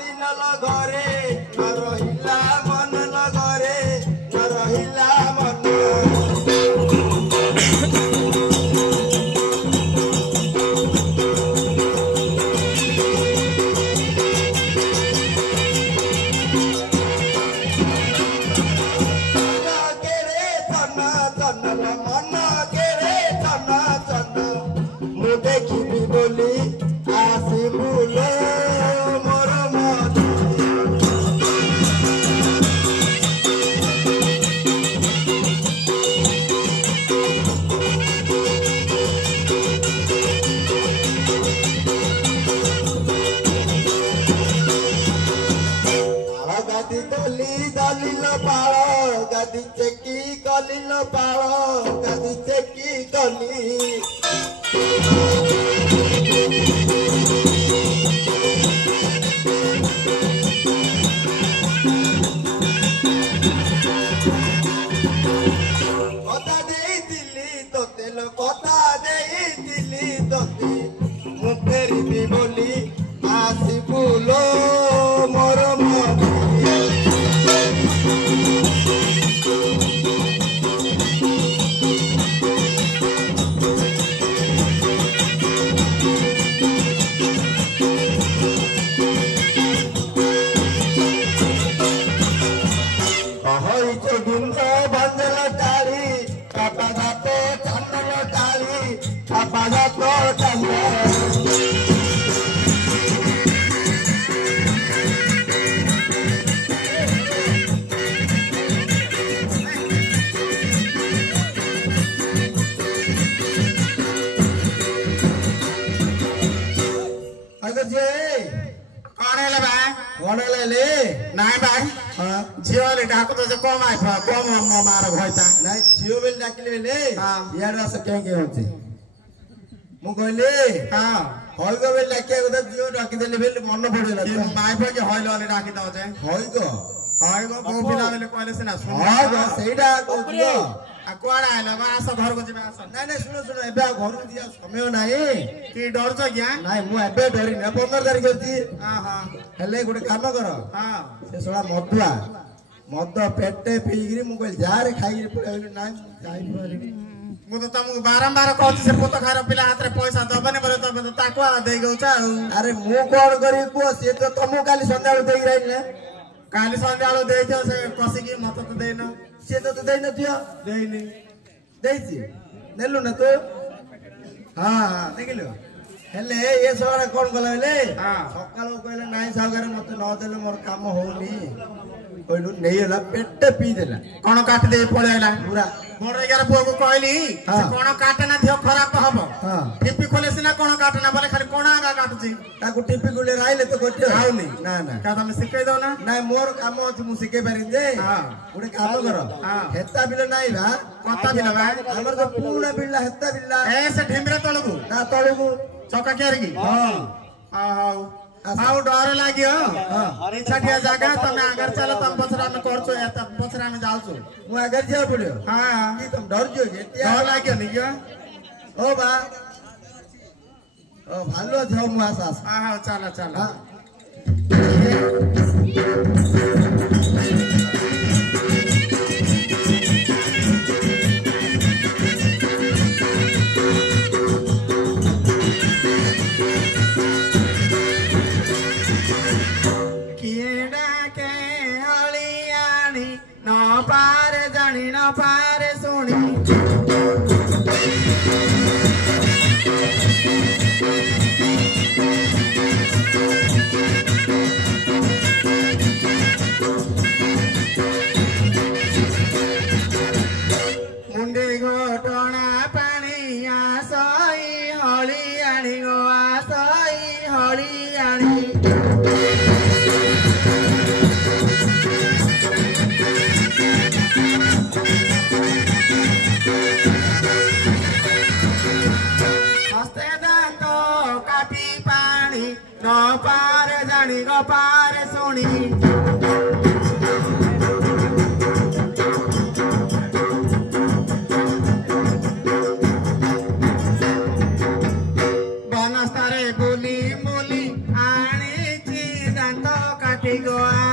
दिन घरे न रहिला मन घरे न रहिला मन देखी बोली आसिबुलो मोर मन गादी दली दलिल पाळ गादी चेकी कलिल पाळ गादी चेकी कली कथा देइथिली तोते लो कथा देइथिली तोते मु फेरिबी बोली आसिबुलो मोर मन झील डाक तो कम आए कम मार भयता नहीं झील बेल डाकिले बेले यार आस के होते मु कहले हां होय गो बेल डाकिया को झील डाकी देले बेल मन पड़ेला माय पे के होय लले डाकी दो जे होय गो बो पिला बेले कहले से ना सुन हां गो सेडा कहतियो आ कोन आइलो आस घर को जेबा आस नहीं नहीं सुनो सुनो एबे घर दिया समय नाही की डर छ क्या नहीं मु एबे डरी न 15 तारिख होती हां हां हेले गुटे काम करो हां से सोला मधुआ मद पेटे पीगिरी मु कहल जा रे खाई पड़े ना जाई परबी मु तो तुमको बारंबार कहती से पोतो खार पिला हाथ रे पैसा दबने बोले तब तो ताको दे गउचा अरे मु कोन करी को से तो तुमको काली संध्या दे रही ने काली संध्या दे दियो से कसी की मत तो देना से तो दे न दियो देनी देछि नेलु न तो हां हां देखिलो हेले ये सोरा कोन गला हेले हां सकाळ कहले नाई सागर मत न देले मोर काम होनी कोइलु नेयला पेट पी देला कोन काट दे पळेला पूरा मोर एगार पुओ को कहली से कोन काटे ना धियो खराब हबो हां टिपी खोले सिना कोन काटे ना बोले खाली कोन आगा काटुची ताकू टिपी गुले राइले तो गोटे हाउनी ना ना का तुम सिखै दो ना ना मोर काम अछि मु सिखै पारि जे हां गुटे काम करो हां हेता बिल नाइ बा कता बिल बा हमर तो पूरा बिल्ला हेता बिल्ला ए से ढेमरे तळगु ना तळगु चौका केरगी हां आ हाउ आउ डर लागियो हां छटिया जगह तमे अगर चलो तम पछरा में करछो या तम पछरा में जाउछो मु अगर जाउ पड़ियो हां की तुम डर जो जे डर लागियो नियो ओ बा ओ भालो जाउ मु आसास हां हां चला चला पारे सोनी मुंडे घटना पानी आसई हली आनी गो आसई हली आनी पारे जानी गो पारे सोनी बनस्तारे बोली बोली आनी दांत काटी गोआ